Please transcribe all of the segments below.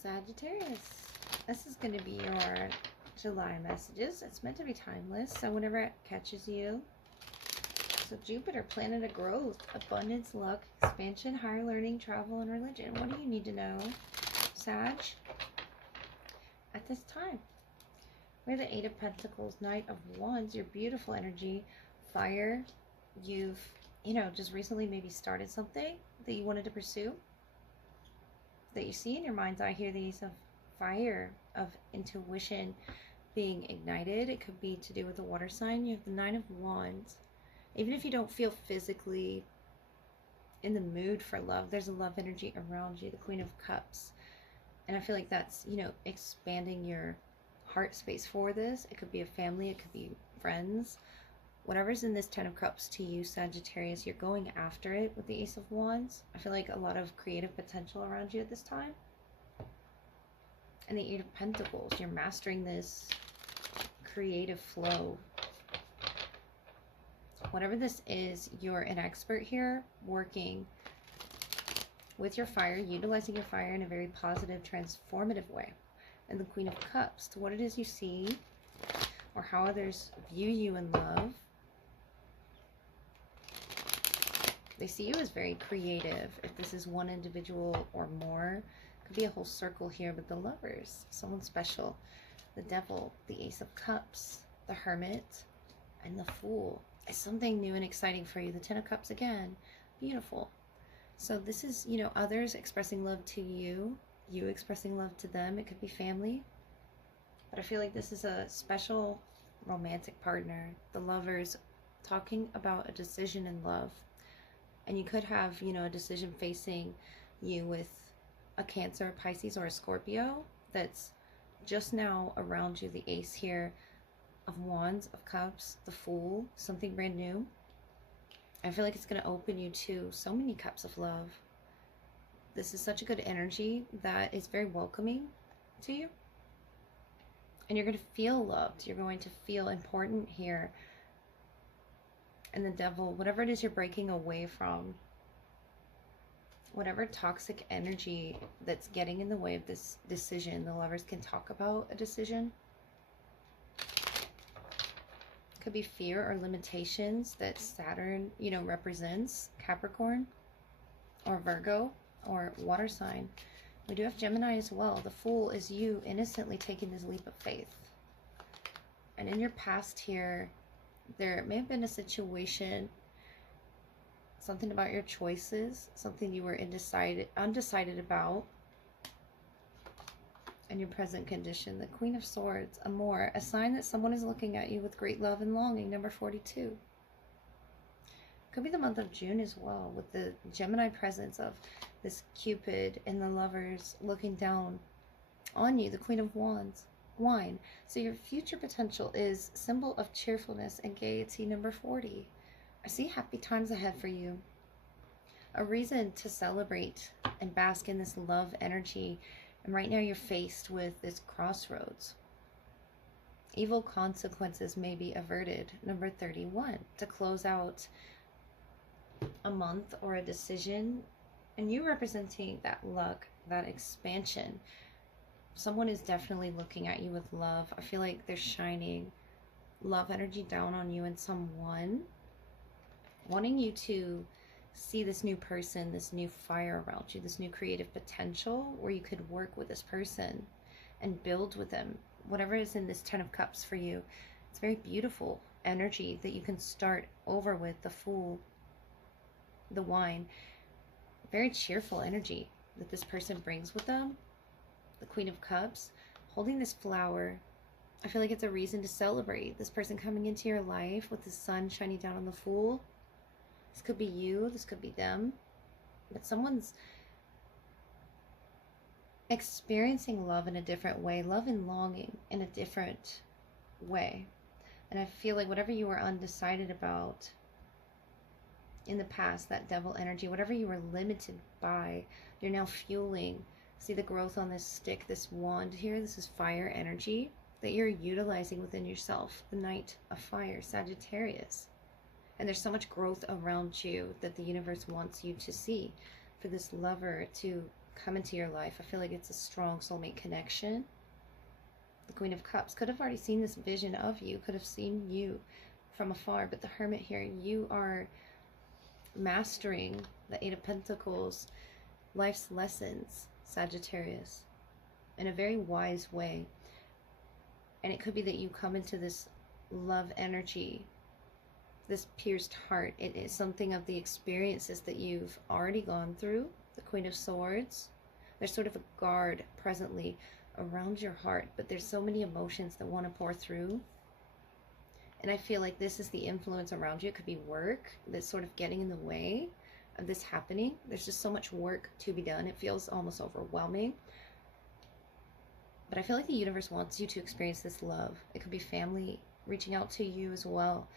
Sagittarius, this is going to be your July messages. It's meant to be timeless, so whenever it catches you. So Jupiter, planet of growth, abundance, luck, expansion, higher learning, travel, and religion. What do you need to know, Sag, at this time? We have the Eight of Pentacles, Knight of Wands, your beautiful energy, fire. You've, just recently maybe started something that you wanted to pursue, that you see in your mind's eye here, these of fire, of intuition being ignited. It could be to do with the water sign. You have the Nine of Wands. Even if you don't feel physically in the mood for love, there's a love energy around you, the Queen of Cups. And I feel like that's, expanding your heart space for this. It could be a family, it could be friends. Whatever's in this Ten of Cups to you, Sagittarius, you're going after it with the Ace of Wands. I feel like a lot of creative potential around you at this time. And the Eight of Pentacles, you're mastering this creative flow. Whatever this is, you're an expert here, working with your fire, utilizing your fire in a very positive, transformative way. And the Queen of Cups, to what it is you see, or how others view you in love. They see you as very creative. If this is one individual or more, it could be a whole circle here, but the Lovers, someone special. The Devil, the Ace of Cups, the Hermit, and the Fool. It's something new and exciting for you. The Ten of Cups again, beautiful. So this is, others expressing love to you, you expressing love to them. It could be family, but I feel like this is a special romantic partner. The Lovers talking about a decision in love. And you could have, a decision facing you with a Cancer, Pisces, or a Scorpio that's just now around you. The Ace here of Wands, of Cups, the Fool, something brand new. I feel like it's going to open you to so many cups of love. This is such a good energy that is very welcoming to you. And you're going to feel loved. You're going to feel important here. And the Devil, whatever it is you're breaking away from, whatever toxic energy that's getting in the way of this decision, the Lovers can talk about a decision. Could be fear or limitations that Saturn, represents, Capricorn or Virgo or water sign. We do have Gemini as well. The Fool is you innocently taking this leap of faith. And in your past here, there may have been a situation, something about your choices, something you were undecided about. And your present condition, the Queen of Swords, Amor, a sign that someone is looking at you with great love and longing, number 42. Could be the month of June as well, with the Gemini presence of this Cupid and the Lovers looking down on you, the Queen of Wands, Wine. So your future potential is symbol of cheerfulness and gaiety, number 40. I see happy times ahead for you. A reason to celebrate and bask in this love energy. And right now you're faced with this crossroads. Evil consequences may be averted, number 31. To close out a month or a decision, and you representing that luck, that expansion. Someone is definitely looking at you with love. I feel like they're shining love energy down on you, and someone wanting you to see this new person, this new fire around you, this new creative potential where you could work with this person and build with them. Whatever is in this Ten of Cups for you, it's very beautiful energy that you can start over with. The Fool, the Wine, very cheerful energy that this person brings with them. The Queen of Cups, holding this flower. I feel like it's a reason to celebrate this person coming into your life with the sun shining down on the Fool. This could be you, this could be them, but someone's experiencing love in a different way, love and longing in a different way. And I feel like whatever you were undecided about in the past, that Devil energy, whatever you were limited by, you're now fueling. See the growth on this stick, this wand here, this is fire energy that you're utilizing within yourself. The Knight of Fire, Sagittarius. And there's so much growth around you that the universe wants you to see. For this Lover to come into your life. I feel like it's a strong soulmate connection. The Queen of Cups could have already seen this vision of you, could have seen you from afar, but the Hermit here, you are mastering the Eight of Pentacles, life's lessons, Sagittarius, in a very wise way. And it could be that you come into this love energy, this pierced heart. It is something of the experiences that you've already gone through. The Queen of Swords, there's sort of a guard presently around your heart, but there's so many emotions that want to pour through. And I feel like this is the influence around you. It could be work that's sort of getting in the way of this happening. There's just so much work to be done. It feels almost overwhelming. But I feel like the universe wants you to experience this love. It could be family reaching out to you as well.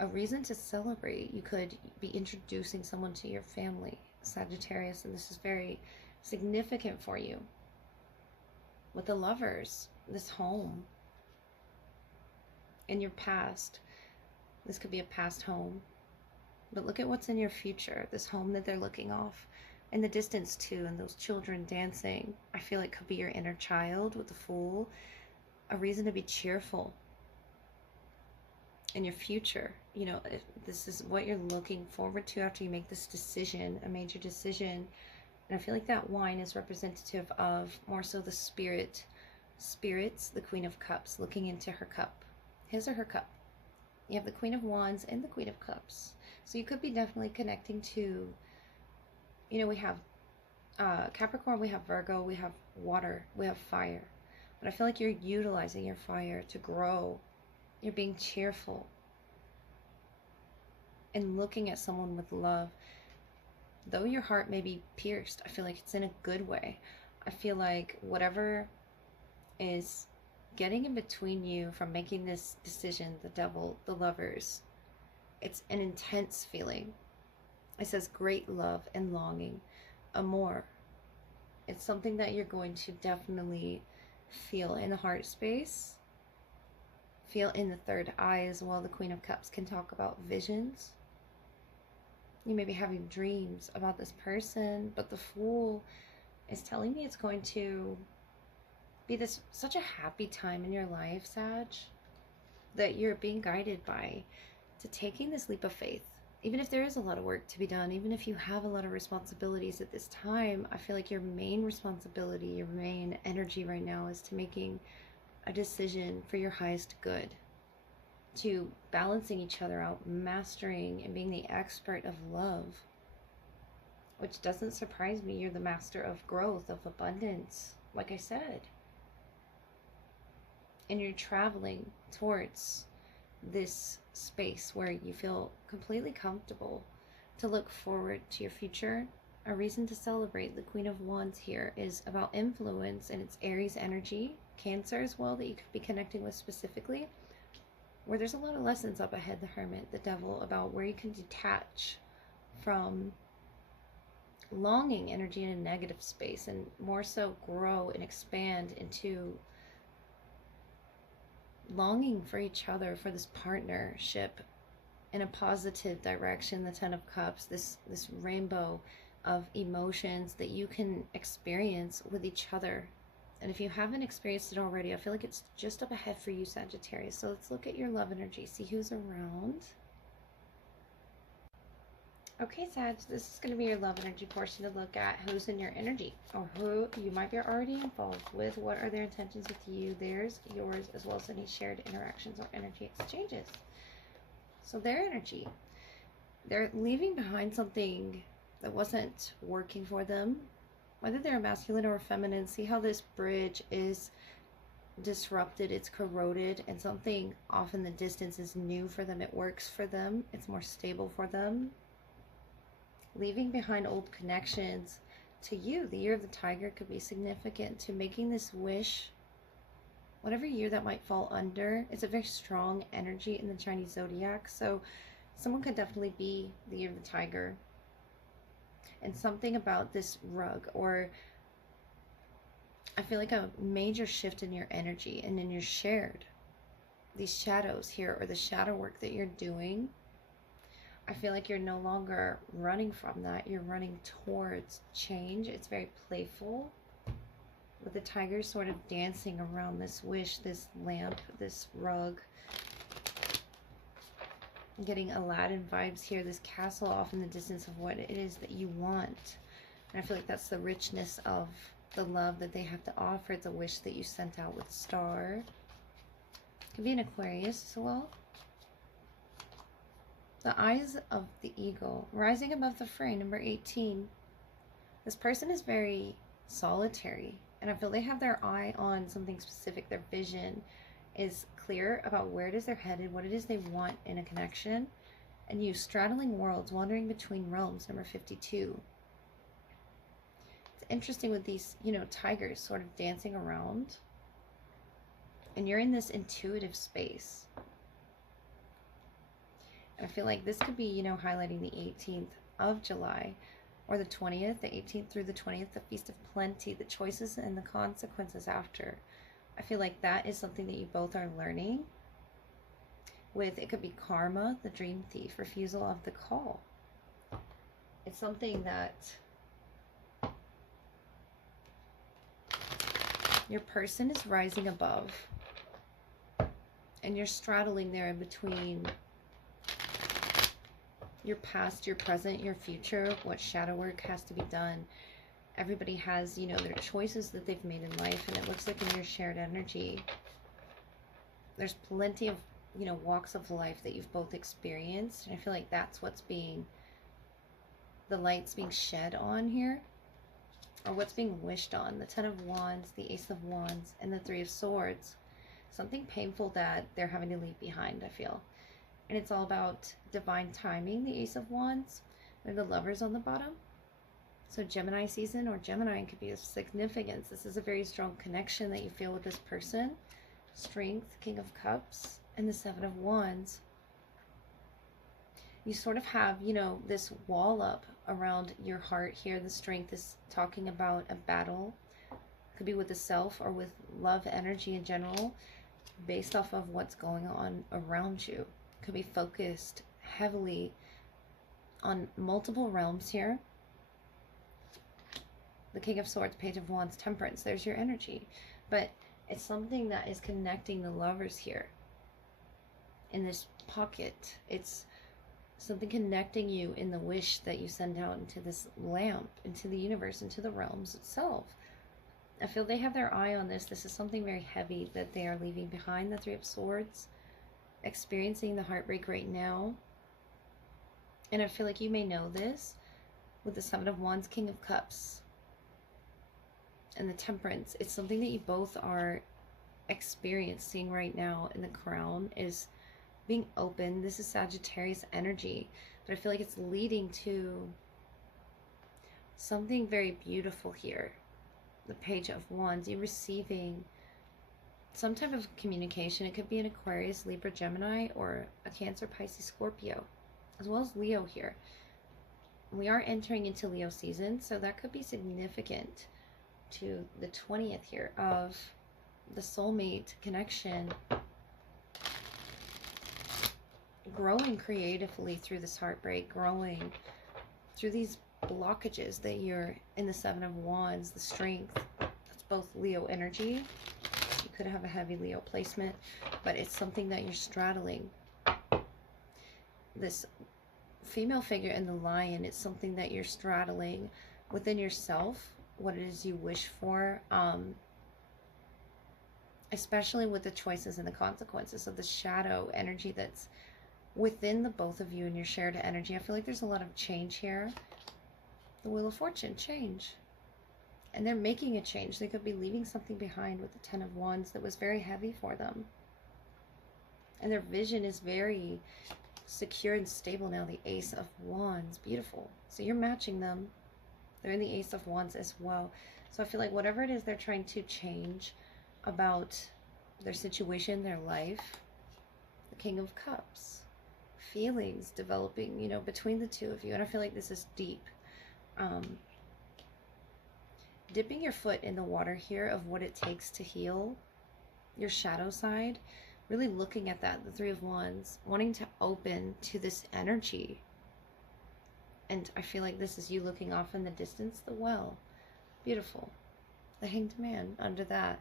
A reason to celebrate. You could be introducing someone to your family, Sagittarius, and this is very significant for you. With the Lovers, this home. In your past, this could be a past home, but look at what's in your future, this home that they're looking off in the distance too, and those children dancing. I feel like could be your inner child with the Fool, a reason to be cheerful in your future. You know, if this is what you're looking forward to after you make this decision, a major decision. And I feel like that wine is representative of more so the spirits, the Queen of Cups, looking into her cup. His or her cup. You have the Queen of Wands and the Queen of Cups. So you could be definitely connecting to, you know, we have Capricorn, we have Virgo, we have water, we have fire. But I feel like you're utilizing your fire to grow. You're being cheerful. And looking at someone with love. Though your heart may be pierced, I feel like it's in a good way. I feel like whatever is getting in between you from making this decision, the Devil, the Lovers, it's an intense feeling. It says great love and longing, amour. It's something that you're going to definitely feel in the heart space, feel in the third eye as well. The Queen of Cups can talk about visions. You may be having dreams about this person, but the Fool is telling me it's going to be this such a happy time in your life, Sag, that you're being guided by to taking this leap of faith. Even if there is a lot of work to be done, even if you have a lot of responsibilities at this time, I feel like your main responsibility, your main energy right now is to making a decision for your highest good, to balancing each other out, mastering and being the expert of love, which doesn't surprise me. You're the master of growth, of abundance, like I said. And you're traveling towards this space where you feel completely comfortable to look forward to your future. A reason to celebrate. The Queen of Wands here is about influence, and it's Aries energy, Cancer as well, that you could be connecting with specifically, where there's a lot of lessons up ahead. The Hermit, the Devil, about where you can detach from longing energy in a negative space and more so grow and expand into longing for each other, for this partnership in a positive direction. The Ten of Cups, this rainbow of emotions that you can experience with each other. And if you haven't experienced it already, I feel like it's just up ahead for you, Sagittarius. So let's look at your love energy, see who's around. Okay, Sag, this is going to be your love energy portion to look at who's in your energy, or who you might be already involved with. What are their intentions with you, theirs, yours, as well as any shared interactions or energy exchanges. So their energy, they're leaving behind something that wasn't working for them, whether they're masculine or feminine. See how this bridge is disrupted, it's corroded, and something off in the distance is new for them. It works for them, it's more stable for them. Leaving behind old connections. To you, the year of the tiger could be significant to making this wish. Whatever year that might fall under, it's a very strong energy in the Chinese zodiac. So someone could definitely be the year of the tiger. And something about this rug, or I feel like a major shift in your energy and in your shared, these shadows here, or the shadow work that you're doing. I feel like you're no longer running from that. You're running towards change. It's very playful, with the tiger sort of dancing around this wish, this lamp, this rug. I'm getting Aladdin vibes here, this castle off in the distance of what it is that you want. And I feel like that's the richness of the love that they have to offer. It's a wish that you sent out with a star. Could be an Aquarius as well. The eyes of the eagle, rising above the fray, number 18. This person is very solitary, and I feel they have their eye on something specific. Their vision is clear about where it is they're headed, what it is they want in a connection. And you straddling worlds, wandering between realms, number 52. It's interesting with these, you know, tigers sort of dancing around. And you're in this intuitive space. And I feel like this could be, you know, highlighting the 18th of July, or the 20th, the 18th through the 20th, the Feast of Plenty, the choices and the consequences after. I feel like that is something that you both are learning with. It could be karma, the dream thief, refusal of the call. It's something that your person is rising above, and you're straddling there in between your past, your present, your future, what shadow work has to be done. Everybody has, you know, their choices that they've made in life, and it looks like in your shared energy, there's plenty of, you know, walks of life that you've both experienced. And I feel like that's what's being, the light's being shed on here, or what's being wished on. The Ten of Wands, the Ace of Wands, and the Three of Swords. Something painful that they're having to leave behind, I feel. And it's all about divine timing, the Ace of Wands. They're the Lovers on the bottom. So Gemini season, or Gemini could be of significance. This is a very strong connection that you feel with this person. Strength, King of Cups, and the Seven of Wands. You sort of have, you know, this wall up around your heart here. The strength is talking about a battle. Could be with the self or with love energy in general, based off of what's going on around you. Could be focused heavily on multiple realms here. The King of Swords, Page of Wands, Temperance. There's your energy. But it's something that is connecting the lovers here in this pocket. It's something connecting you in the wish that you send out into this lamp, into the universe, into the realms itself. I feel they have their eye on this. This is something very heavy that they are leaving behind. The Three of Swords, experiencing the heartbreak right now. And I feel like you may know this with the Seven of Wands, King of Cups, and the Temperance. It's something that you both are experiencing right now in the Crown, is being open. This is Sagittarius energy, but I feel like it's leading to something very beautiful here. The Page of Wands, you're receiving some type of communication. It could be an Aquarius, Libra, Gemini, or a Cancer, Pisces, Scorpio, as well as Leo here. We are entering into Leo season, so that could be significant to the 20th here of the soulmate connection, growing creatively through this heartbreak, growing through these blockages that you're in. The Seven of Wands, the strength, that's both Leo energy. You could have a heavy Leo placement, but it's something that you're straddling. This female figure in the Lion, it's something that you're straddling within yourself, what it is you wish for, especially with the choices and the consequences of the shadow energy that's within the both of you and your shared energy. I feel like there's a lot of change here. The Wheel of Fortune, change. And they're making a change. They could be leaving something behind with the Ten of Wands that was very heavy for them. And their vision is very secure and stable now. The Ace of Wands, beautiful. So you're matching them. They're in the Ace of Wands as well. So I feel like whatever it is they're trying to change about their situation, their life, the King of Cups, feelings developing, you know, between the two of you. And I feel like this is deep. Dipping your foot in the water here of what it takes to heal your shadow side, really looking at that, the Three of Wands, wanting to open to this energy And I feel like this is you looking off in the distance. The well, beautiful. The Hanged Man under that.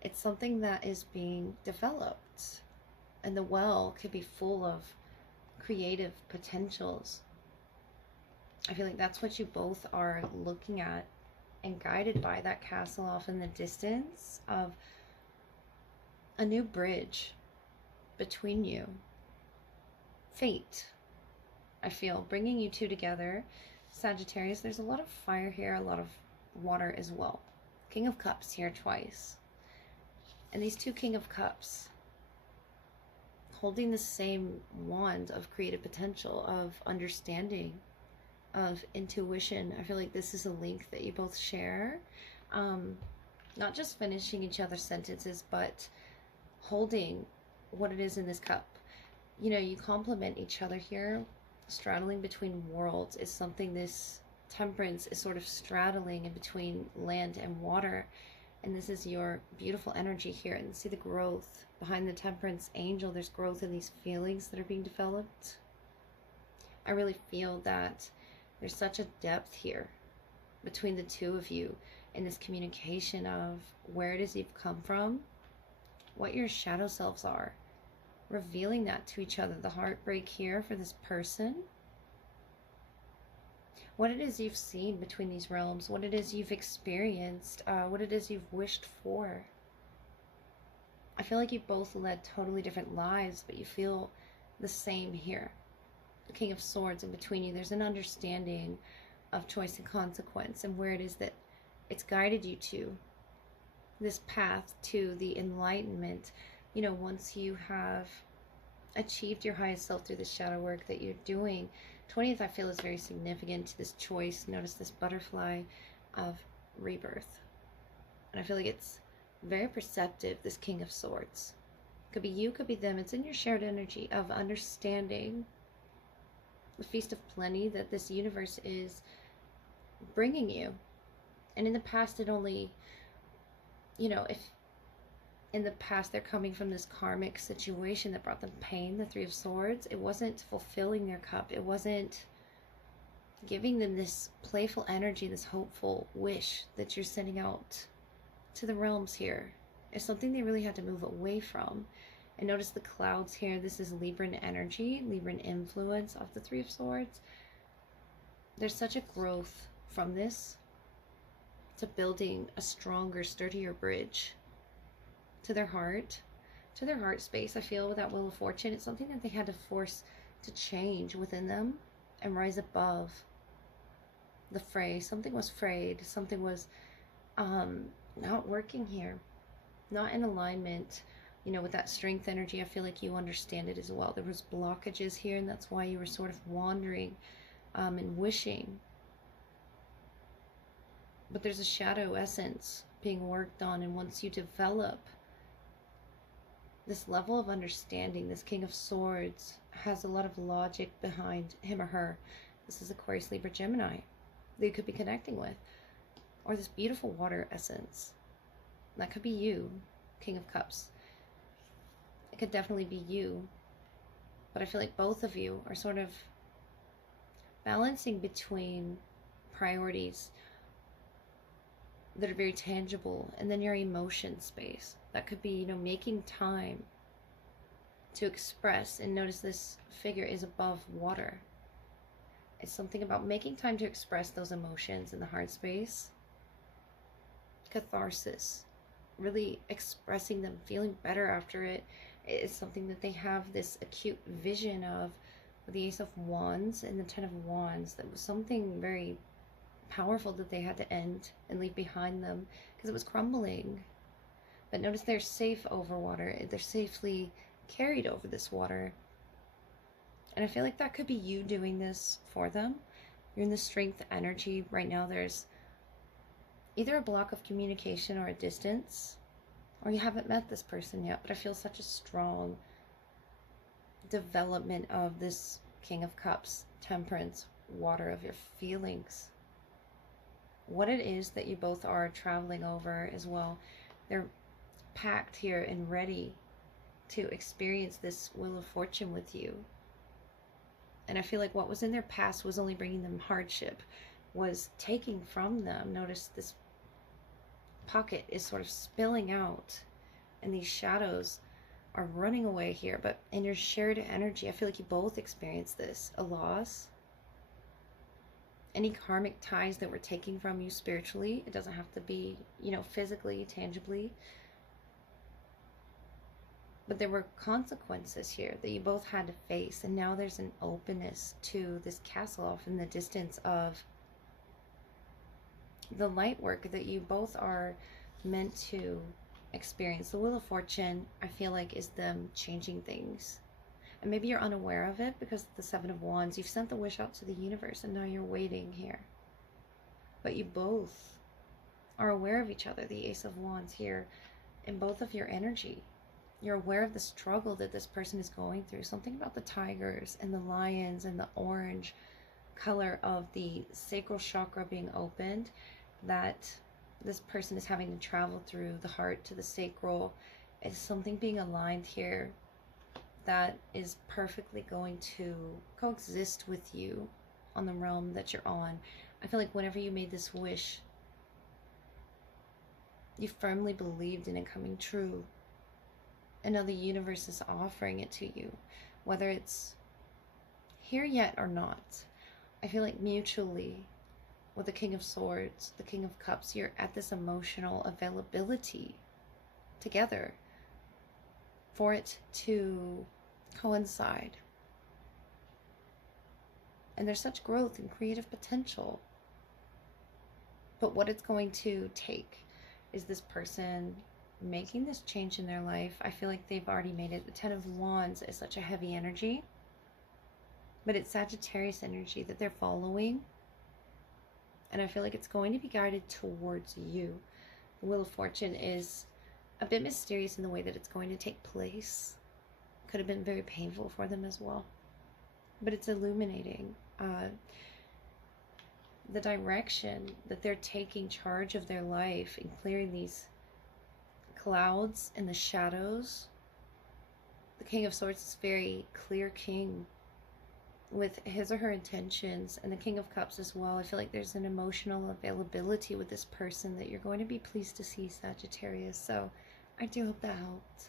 It's something that is being developed. And the well could be full of creative potentials. I feel like that's what you both are looking at and guided by, that castle off in the distance of a new bridge between you. Fate, I feel, bringing you two together. Sagittarius, there's a lot of fire here, a lot of water as well. King of Cups here twice. And these two King of Cups holding the same wand of creative potential, of understanding, of intuition. I feel like this is a link that you both share. Not just finishing each other's sentences, but holding what it is in this cup. You know, you complement each other here. Straddling between worlds is something this Temperance is sort of straddling in between land and water. And this is your beautiful energy here. And see the growth behind the Temperance angel. There's growth in these feelings that are being developed. I really feel that there's such a depth here between the two of you in this communication of where it is you've come from, what your shadow selves are, revealing that to each other. The heartbreak here for this person, what it is you've seen between these realms, what it is you've experienced, what it is you've wished for. I feel like you both led totally different lives, but you feel the same here. The King of Swords in between you. There's an understanding of choice and consequence, and where it is that it's guided you to this path to the enlightenment. You know, once you have achieved your highest self through the shadow work that you're doing. 20th, I feel, is very significant to this choice. Notice this butterfly of rebirth. And I feel like it's very perceptive, this King of Swords. Could be you, could be them. It's in your shared energy of understanding the feast of plenty that this universe is bringing you. And in the past, it only, you know, if in the past they're coming from this karmic situation that brought them pain, the Three of Swords, it wasn't fulfilling their cup. It wasn't giving them this playful energy, this hopeful wish that you're sending out to the realms here. It's something they really had to move away from. And notice the clouds here. This is Libran energy, Libran influence of the Three of Swords. There's such a growth from this to building a stronger, sturdier bridge to their heart space. I feel with that Wheel of Fortune, it's something that they had to force to change within them and rise above the fray. Something was frayed. Something was not working here, not in alignment, you know, with that strength energy. I feel like you understand it as well. There was blockages here, and that's why you were sort of wandering and wishing. But there's a shadow essence being worked on, and once you develop this level of understanding, this King of Swords has a lot of logic behind him or her. This is Aquarius, Libra, Gemini that you could be connecting with. Or this beautiful water essence. That could be you, King of Cups. It could definitely be you. But I feel like both of you are sort of balancing between priorities that are very tangible, and then your emotion space. That could be, you know, making time to express. And notice this figure is above water. It's something about making time to express those emotions in the heart space. Catharsis. Really expressing them, feeling better after it is something that they have this acute vision of. With the Ace of Wands and the Ten of Wands, that was something very powerful that they had to end and leave behind them because it was crumbling. But notice they're safe over water. They're safely carried over this water. And I feel like that could be you doing this for them. You're in the strength energy right now. There's either a block of communication or a distance, or you haven't met this person yet, but I feel such a strong development of this King of Cups, Temperance, water, of your feelings. What it is that you both are traveling over as well. They're packed here and ready to experience this Wheel of Fortune with you. And I feel like what was in their past was only bringing them hardship, was taking from them. Notice this pocket is sort of spilling out, and these shadows are running away here. But in your shared energy, I feel like you both experienced this, a loss. Any karmic ties that were taken from you spiritually, it doesn't have to be, physically, tangibly. But there were consequences here that you both had to face. And now there's an openness to this castle off in the distance of the light work that you both are meant to experience. The Wheel of Fortune, I feel like, is them changing things. And maybe you're unaware of it because of the Seven of Wands. You've sent the wish out to the universe and now you're waiting here. But you both are aware of each other. The Ace of Wands here in both of your energy. You're aware of the struggle that this person is going through. Something about the tigers and the lions and the orange color of the sacral chakra being opened, that this person is having to travel through the heart to the sacral, is something being aligned here that is perfectly going to coexist with you on the realm that you're on. I feel like whenever you made this wish, you firmly believed in it coming true. And now the universe is offering it to you, whether it's here yet or not. I feel like mutually, with the King of Swords, the King of Cups, you're at this emotional availability together for it to coincide. And there's such growth and creative potential. But what it's going to take is this person making this change in their life. I feel like they've already made it. The Ten of Wands is such a heavy energy, but it's Sagittarius energy that they're following. And I feel like it's going to be guided towards you. The Wheel of Fortune is a bit mysterious in the way that it's going to take place. Could have been very painful for them as well. But it's illuminating the direction that they're taking charge of their life and clearing these clouds and the shadows. The King of Swords is very clear king with his or her intentions, and the King of Cups as well. I feel like there's an emotional availability with this person that you're going to be pleased to see, Sagittarius. So I do hope that helped.